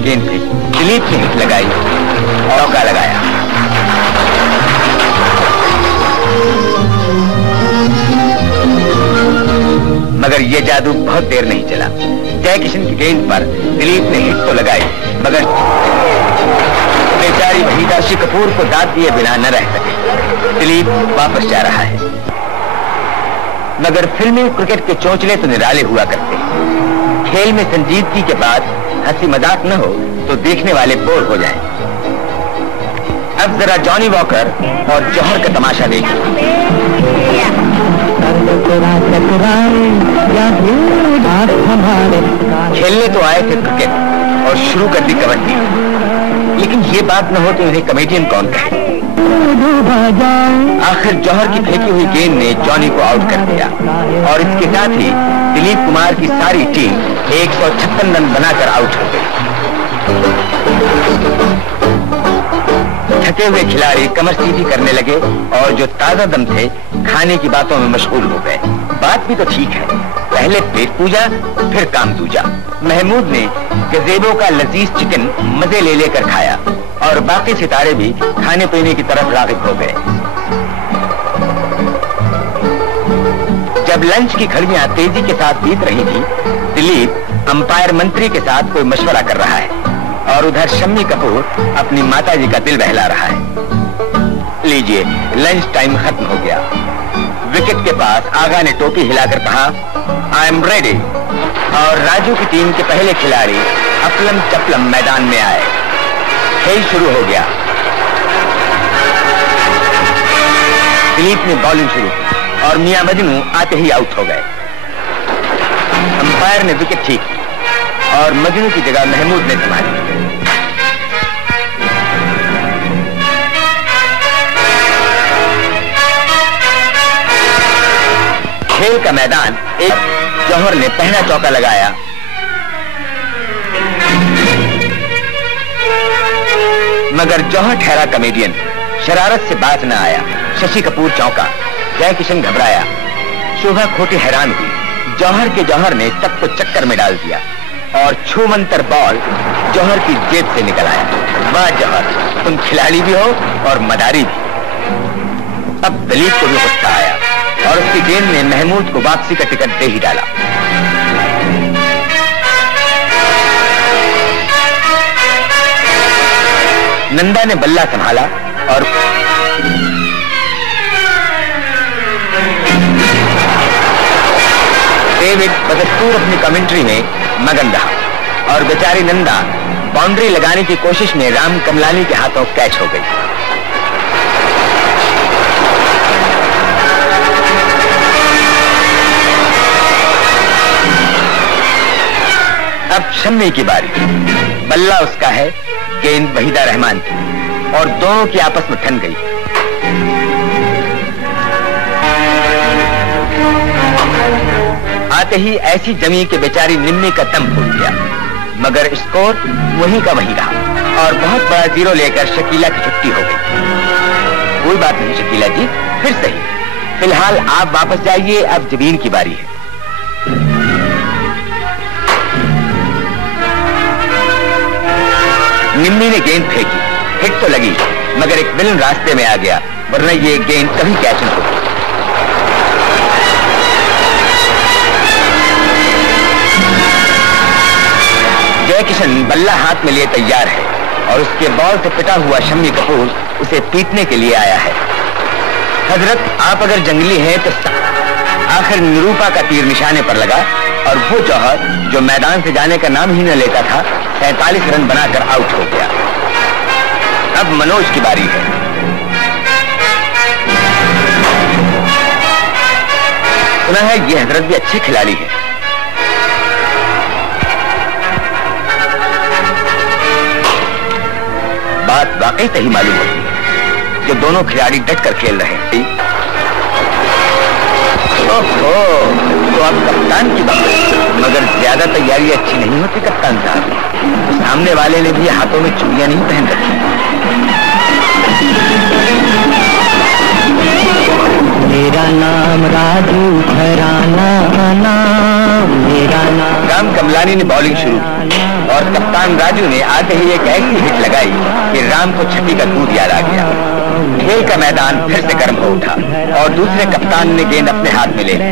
गेंद थी, दिलीप ने हिट लगाई, चौका लगाया। मगर यह जादू बहुत देर नहीं चला। जय किशन की गेंद पर दिलीप ने हिट तो लगाई, मगर बेचारी वहीदा ऋषि कपूर को दाद दिए बिना न रह सके। दिलीप वापस जा रहा है, मगर फिल्मी क्रिकेट के चोंचले तो निराले हुआ करते हैं। खेल में संजीदगी के बाद हंसी मजाक न हो तो देखने वाले बोर हो जाएं। अब जरा जॉनी वॉकर और जौहर का तमाशा देखिए। खेलने तो आए थे क्रिकेट और शुरू कर दी कबड्डी, लेकिन ये बात न हो तो इन्हें कमेडियन कौन कहे। आखिर जौहर की फेंकी हुई गेंद ने जॉनी को आउट कर दिया और इसके साथ ही दिलीप कुमार की सारी टीम 156 रन बनाकर आउट हो गई। थके हुए खिलाड़ी कमर सीधी करने लगे और जो ताजा दम थे खाने की बातों में मशगूल हो गए। बात भी तो ठीक है, पहले पेट पूजा फिर काम दूजा। महमूद ने गजेबो का लजीज चिकन मजे ले लेकर खाया और बाकी सितारे भी खाने पीने की तरफ राग़िब हो गए। जब लंच की घड़ियां तेजी के साथ बीत रही थी, दिलीप अंपायर मंत्री के साथ कोई मशवरा कर रहा है और उधर शम्मी कपूर अपनी माताजी का दिल बहला रहा है। लीजिए, लंच टाइम खत्म हो गया। विकेट के पास आगा ने टोपी हिलाकर कहा, आई एम रेडी, और राजू की टीम के पहले खिलाड़ी अपलम चपलम मैदान में आए। खेल शुरू हो गया। दिलीप ने बॉलिंग शुरू की और मियां मजनू आते ही आउट हो गए। अंपायर ने विकेट ठीक और मजनू की जगह महमूद ने संभाली। खेल का मैदान एक जौहर ने पहला चौका लगाया, मगर जौहर ठहरा कमेडियन, शरारत से बात न आया। शशि कपूर चौंका, जय किशन घबराया, शोभा खोटी हैरान हुई। जौहर के जौहर ने सबको चक्कर में डाल दिया और छूमंतर बॉल जौहर की जेब से निकल आया। वाह जौहर, तुम खिलाड़ी भी हो और मदारी भी। अब दिलीप को भी गुस्सा आया और उसकी गेंद ने महमूद को वापसी का टिकट दे ही डाला। नंदा ने बल्ला संभाला और डेविड बदस्तूर अपनी कमेंट्री में मगन रहा और बेचारी नंदा बाउंड्री लगाने की कोशिश में राम कमलानी के हाथों कैच हो गई। अब शम्मी की बारी। बल्ला उसका है, गेंद वहीदा रहमान की और दोनों की आपस में ठन गई। आते ही ऐसी जमी कि बेचारी निम्मी का दम फूट गया, मगर स्कोर वहीं का वहीं रहा और बहुत बड़ा जीरो लेकर शकीला की छुट्टी हो गई। कोई बात नहीं शकीला जी, फिर सही। फिलहाल आप वापस जाइए, अब जबीन की बारी है। निम्मी ने गेंद फेंकी, हिट तो लगी, मगर एक विलन रास्ते में आ गया, वरना ये गेंद कभी कैच न होती। जय किशन बल्ला हाथ में लिए तैयार है और उसके बॉल से पिटा हुआ शम्मी कपूर उसे पीटने के लिए आया है। हजरत, आप अगर जंगली हैं तो आखिर निरूपा का तीर निशाने पर लगा और वो जौहर जो मैदान से जाने का नाम ही न लेता था 47 रन बनाकर आउट हो गया। अब मनोज की बारी है। सुना है ये हजरत भी अच्छे खिलाड़ी हैं। बात वाकई सही मालूम होती है जब दोनों खिलाड़ी डटकर खेल रहे हैं। ओहो, तो आप कप्तान की बात, मगर ज्यादा तैयारी अच्छी नहीं होती कप्तान साहब। तो सामने वाले ने भी हाथों में चूड़ियां नहीं पहन रखी। मेरा नाम राजू घराना, मेरा नाम। राम कमलानी ने बॉलिंग शुरू की और कप्तान राजू ने आते ही एक ऐसी हिट लगाई कि राम को छठी का दूध याद आ गया। खेल का मैदान फिर से गर्म हो उठा और दूसरे कप्तान ने गेंद अपने हाथ में ले ली,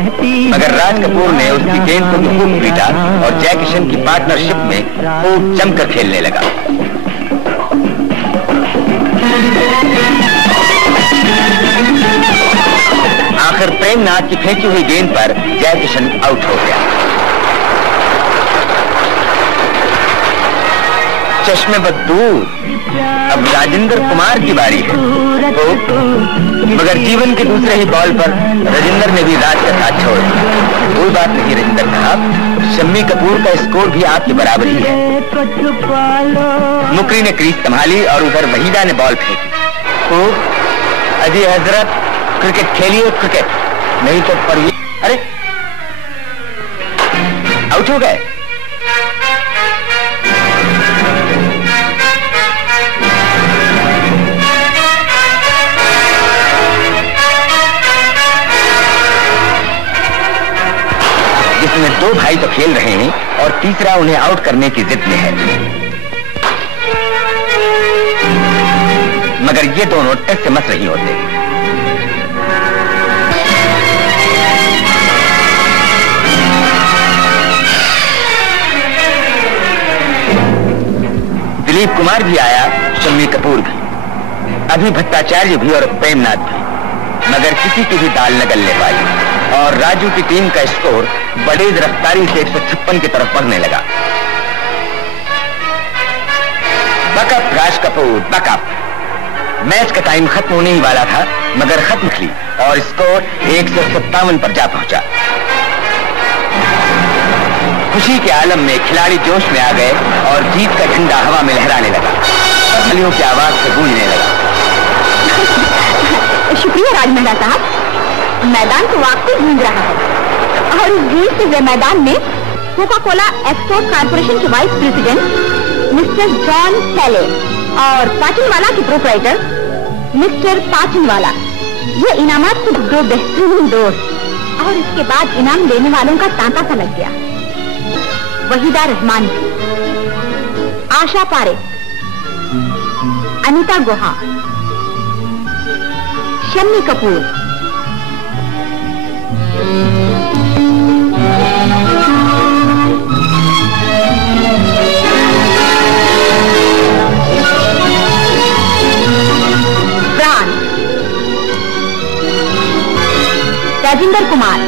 मगर राज कपूर ने उसकी गेंद को खूब पीटा और जय किशन की पार्टनरशिप में खूब जमकर खेलने लगा। आखिर प्रेमनाथ की फेंकी हुई गेंद पर जय किशन आउट हो गया। चश्मे बदूर, अब राजेंद्र कुमार की बारी है। तो मगर जीवन के दूसरे ही बॉल पर राजेंद्र ने भी राज का साथ छोड़ दिया। कोई बात नहीं राजेंद्र साहब, शम्मी कपूर का स्कोर भी आपके बराबर ही है। मुकरी ने क्रीज संभाली और उधर वहीदा ने बॉल फेंकी। तो अजी हजरत, क्रिकेट खेलिए क्रिकेट, नहीं तो पर अरे आउट हो गए। जिसमें दो भाई तो खेल रहे हैं और तीसरा उन्हें आउट करने की जिद में है, मगर ये दोनों टस से मस नहीं होते। दिलीप कुमार भी आया, शम्मी कपूर भी, अभी भट्टाचार्य भी और प्रेमनाथ भी, मगर किसी की भी दाल न गलने पाई और राजू की टीम का स्कोर बड़ी रफ्तारी से 156 की तरफ बढ़ने लगा। Backup Raj Kapoor, backup. Match का टाइम खत्म होने ही वाला था, मगर खत्म थी और स्कोर 157 पर जा पहुंचा। खुशी के आलम में खिलाड़ी जोश में आ गए और जीत का झंडा हवा में लहराने लगा, तालियों की आवाज से गूंजने लगा। शुक्रिया राज मेहरा साहब, मैदान तो वाकई गूंज रहा है और इस गूंजते हुए मैदान में कोका कोला एक्सपोर्ट कारपोरेशन के वाइस प्रेसिडेंट मिस्टर जॉन सेले और पाचनवाला के प्रोप्राइटर मिस्टर पाचनवाला, ये इनामात कुछ दो बेहतरीन दोस्त और इसके बाद इनाम देने वालों का तांता सा लग गया। वहीदा रहमान, आशा पारे, अनीता गुहा, शम्मी कपूर, राजेंद्र कुमार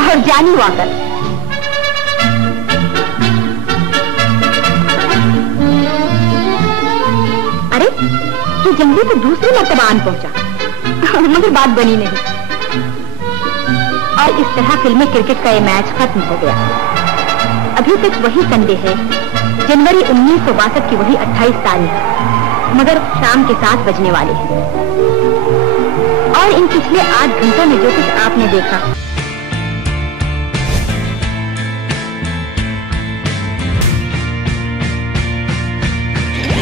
और जानी वाकर। अरे ये जंगली तो दूसरी मर्तबा आन पहुंचा मगर बात बनी नहीं और इस तरह फिल्मी क्रिकेट का ये मैच खत्म हो गया। अभी तक वही संडे है, जनवरी 1962 की वही 28 तारीख, मगर शाम के 7 बजने वाले हैं और इन पिछले 8 घंटों में जो कुछ आपने देखा